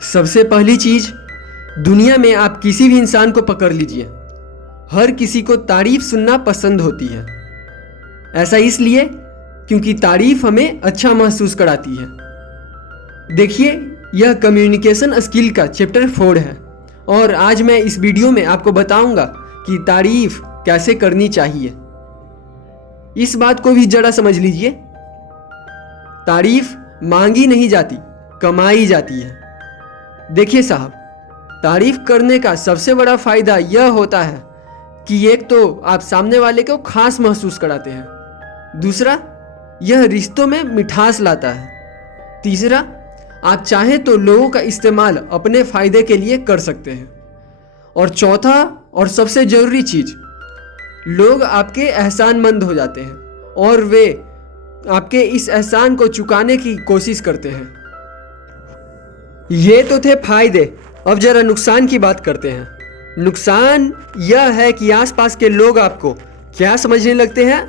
सबसे पहली चीज, दुनिया में आप किसी भी इंसान को पकड़ लीजिए, हर किसी को तारीफ सुनना पसंद होती है। ऐसा इसलिए क्योंकि तारीफ हमें अच्छा महसूस कराती है। देखिए, यह कम्युनिकेशन स्किल का चैप्टर 4 है और आज मैं इस वीडियो में आपको बताऊंगा कि तारीफ कैसे करनी चाहिए। इस बात को भी जरा समझ लीजिए, तारीफ मांगी नहीं जाती, कमाई जाती है। देखिए साहब, तारीफ करने का सबसे बड़ा फायदा यह होता है कि एक तो आप सामने वाले को खास महसूस कराते हैं, दूसरा यह रिश्तों में मिठास लाता है, तीसरा आप चाहें तो लोगों का इस्तेमाल अपने फायदे के लिए कर सकते हैं, और चौथा और सबसे जरूरी चीज, लोग आपके एहसानमंद हो जाते हैं और वे आपके इस एहसान को चुकाने की कोशिश करते हैं। ये तो थे फायदे, अब जरा नुकसान की बात करते हैं। नुकसान यह है कि आसपास के लोग आपको क्या समझने लगते हैं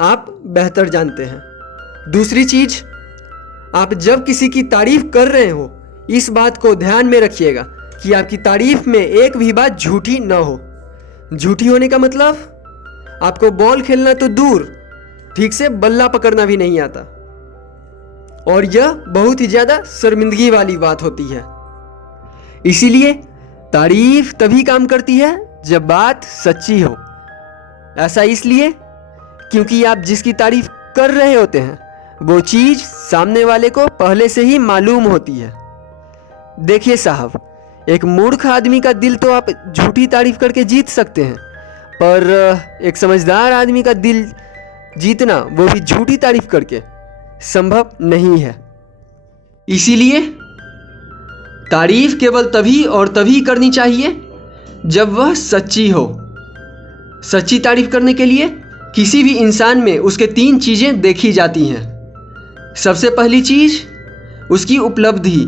आप बेहतर जानते हैं। दूसरी चीज, आप जब किसी की तारीफ कर रहे हो, इस बात को ध्यान में रखिएगा कि आपकी तारीफ में एक भी बात झूठी न हो। झूठी होने का मतलब, आपको बॉल खेलना तो दूर, ठीक से बल्ला पकड़ना भी नहीं आता, और यह बहुत ही ज्यादा शर्मिंदगी वाली बात होती है। इसीलिए तारीफ तभी काम करती है जब बात सच्ची हो। ऐसा इसलिए क्योंकि आप जिसकी तारीफ कर रहे होते हैं वो चीज सामने वाले को पहले से ही मालूम होती है। देखिए साहब, एक मूर्ख आदमी का दिल तो आप झूठी तारीफ करके जीत सकते हैं, पर एक समझदार आदमी का दिल जीतना, वो भी झूठी तारीफ करके, संभव नहीं है। इसीलिए तारीफ केवल तभी और तभी करनी चाहिए जब वह सच्ची हो। सच्ची तारीफ करने के लिए किसी भी इंसान में उसके 3 चीजें देखी जाती हैं। सबसे पहली चीज, उसकी उपलब्धि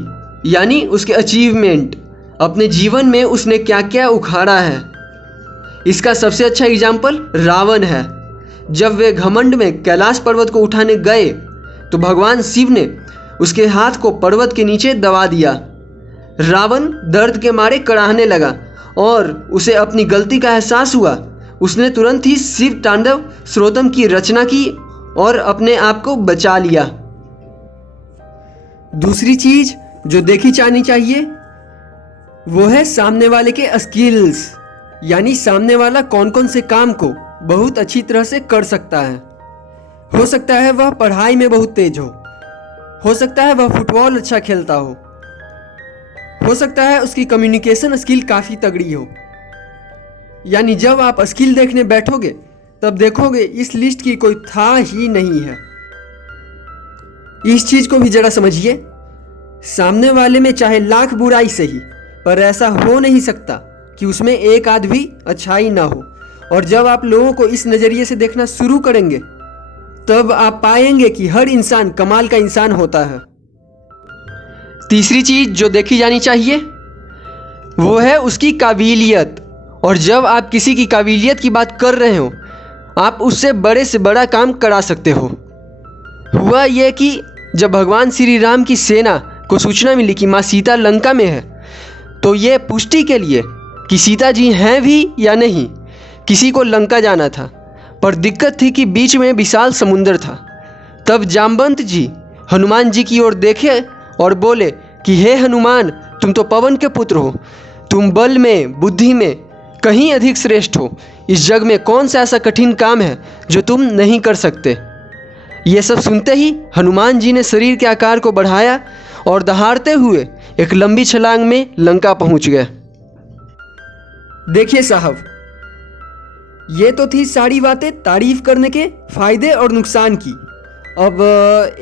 यानी उसके अचीवमेंट, अपने जीवन में उसने क्या क्या उखाड़ा है। इसका सबसे अच्छा एग्जाम्पल रावण है। जब वे घमंड में कैलाश पर्वत को उठाने गए तो भगवान शिव ने उसके हाथ को पर्वत के नीचे दबा दिया। रावण दर्द के मारे कराहने लगा और उसे अपनी गलती का एहसास हुआ। उसने तुरंत ही शिव तांडव स्तोत्रम की रचना की और अपने आप को बचा लिया। दूसरी चीज जो देखी जानी चाहिए वो है सामने वाले के स्किल्स, यानी सामने वाला कौन कौन से काम को बहुत अच्छी तरह से कर सकता है। हो सकता है वह पढ़ाई में बहुत तेज हो सकता है वह फुटबॉल अच्छा खेलता हो सकता है उसकी कम्युनिकेशन स्किल काफ़ी तगड़ी हो। यानी जब आप स्किल देखने बैठोगे तब देखोगे इस लिस्ट की कोई था ही नहीं है। इस चीज को भी जरा समझिए, सामने वाले में चाहे लाख बुराई सही, पर ऐसा हो नहीं सकता कि उसमें एक आध भी अच्छाई ना हो। और जब आप लोगों को इस नज़रिए से देखना शुरू करेंगे तब आप पाएंगे कि हर इंसान कमाल का इंसान होता है। तीसरी चीज जो देखी जानी चाहिए वो है उसकी काबिलियत। और जब आप किसी की काबिलियत की बात कर रहे हो, आप उससे बड़े से बड़ा काम करा सकते हो। हुआ यह कि जब भगवान श्री राम की सेना को सूचना मिली कि माँ सीता लंका में है, तो ये पुष्टि के लिए कि सीता जी हैं भी या नहीं, किसी को लंका जाना था, पर दिक्कत थी कि बीच में विशाल समुद्र था। तब जामवंत जी हनुमान जी की ओर देखे और बोले कि हे हनुमान, तुम तो पवन के पुत्र हो, तुम बल में बुद्धि में कहीं अधिक श्रेष्ठ हो। इस जग में कौन सा ऐसा कठिन काम है जो तुम नहीं कर सकते। ये सब सुनते ही हनुमान जी ने शरीर के आकार को बढ़ाया और दहाड़ते हुए एक लंबी छलांग में लंका पहुंच गए। देखिए साहब, ये तो थी सारी बातें तारीफ करने के फायदे और नुकसान की। अब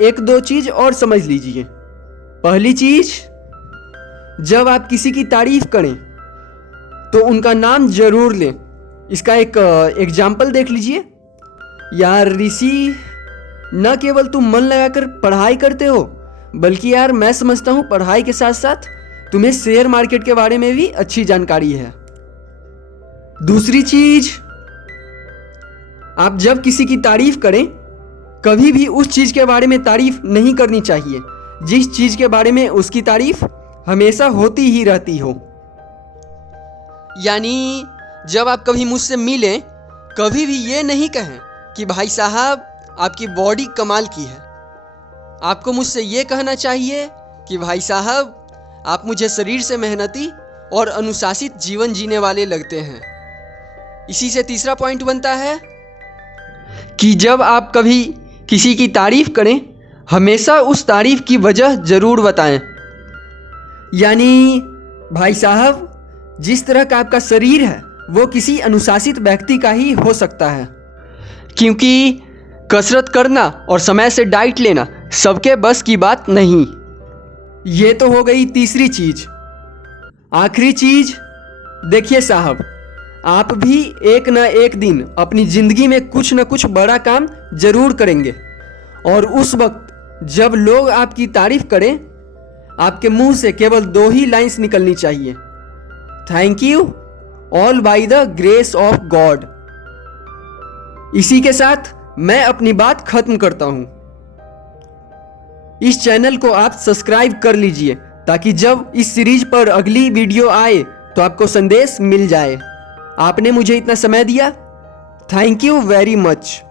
एक दो चीज और समझ लीजिए। पहली चीज, जब आप किसी की तारीफ करें तो उनका नाम जरूर लें। इसका एक एग्जाम्पल देख लीजिए। यार ऋषि, न केवल तुम मन लगाकर पढ़ाई करते हो, बल्कि यार मैं समझता हूँ पढ़ाई के साथ साथ तुम्हें शेयर मार्केट के बारे में भी अच्छी जानकारी है। दूसरी चीज, आप जब किसी की तारीफ करें, कभी भी उस चीज के बारे में तारीफ नहीं करनी चाहिए जिस चीज के बारे में उसकी तारीफ हमेशा होती ही रहती हो। यानी जब आप कभी मुझसे मिलें, कभी भी ये नहीं कहें कि भाई साहब आपकी बॉडी कमाल की है। आपको मुझसे ये कहना चाहिए कि भाई साहब आप मुझे शरीर से मेहनती और अनुशासित जीवन जीने वाले लगते हैं। इसी से तीसरा पॉइंट बनता है कि जब आप कभी किसी की तारीफ करें, हमेशा उस तारीफ की वजह ज़रूर बताएं। यानी भाई साहब, जिस तरह का आपका शरीर है वो किसी अनुशासित व्यक्ति का ही हो सकता है, क्योंकि कसरत करना और समय से डाइट लेना सबके बस की बात नहीं। ये तो हो गई तीसरी चीज। आखिरी चीज, देखिए साहब, आप भी एक ना एक दिन अपनी जिंदगी में कुछ न कुछ बड़ा काम जरूर करेंगे, और उस वक्त जब लोग आपकी तारीफ करें, आपके मुंह से केवल 2 ही लाइंस निकलनी चाहिए, thank you, all by the grace of God. इसी के साथ मैं अपनी बात खत्म करता हूं। इस चैनल को आप सब्सक्राइब कर लीजिए ताकि जब इस सीरीज पर अगली वीडियो आए तो आपको संदेश मिल जाए। आपने मुझे इतना समय दिया, थैंक यू वेरी मच।